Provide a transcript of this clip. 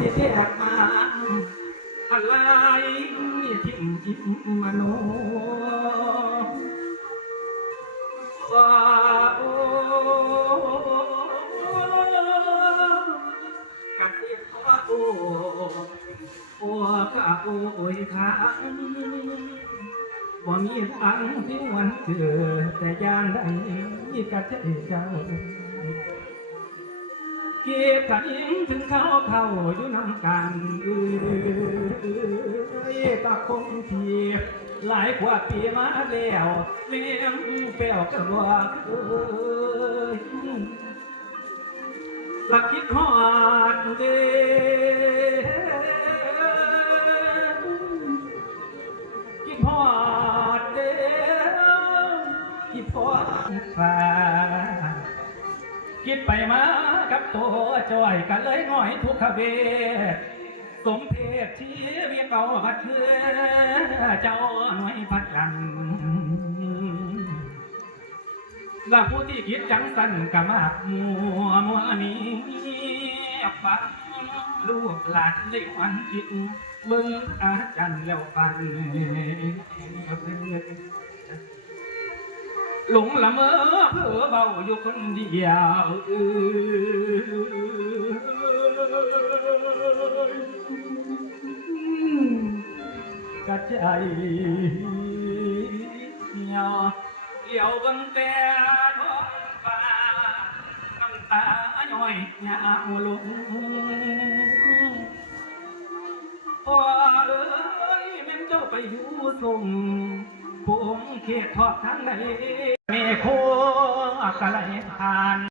สิเทียบมาอะไรทิมมโนว่าโอ้กัดเทียบว่าโอ้โอ้กะโอ้ยขาบ่มีทางที่วันเจอแต่ยานใดกัดใจเจ้าเก็บกันถึงเขาอยู่น้ำกันตะคงทีหลายกว่าปีมาแล้วเลี้ยงแป้วกันว่าหลักคิดฮอดเด้คิดฮอดเด้คิดฮอดฟ้าคิดไปมากับตัวจอยกันเลยง่อยทุกขเวทสมเพศที่เวียเก่าพัดเพื่อเจ้าหน่วยพัดกันและผู้ที่คิดจังสันกะมากมัวนี้ฟังลูกหลานได้ควันจิตเบิ่งอาจารย์แล้วฟันหลงละเมอเพ้อเบาอยู่คนเดียวกระใจเหี่ยวเกี่ยวบังแต่ท้องฟ้าน้ำตาย่อยยาวลงพ่อเอ้ยแม่นเจ้าไปอยู่ทรงผมเขตทอดทางไหนเมฆโคกะไหลผ่าน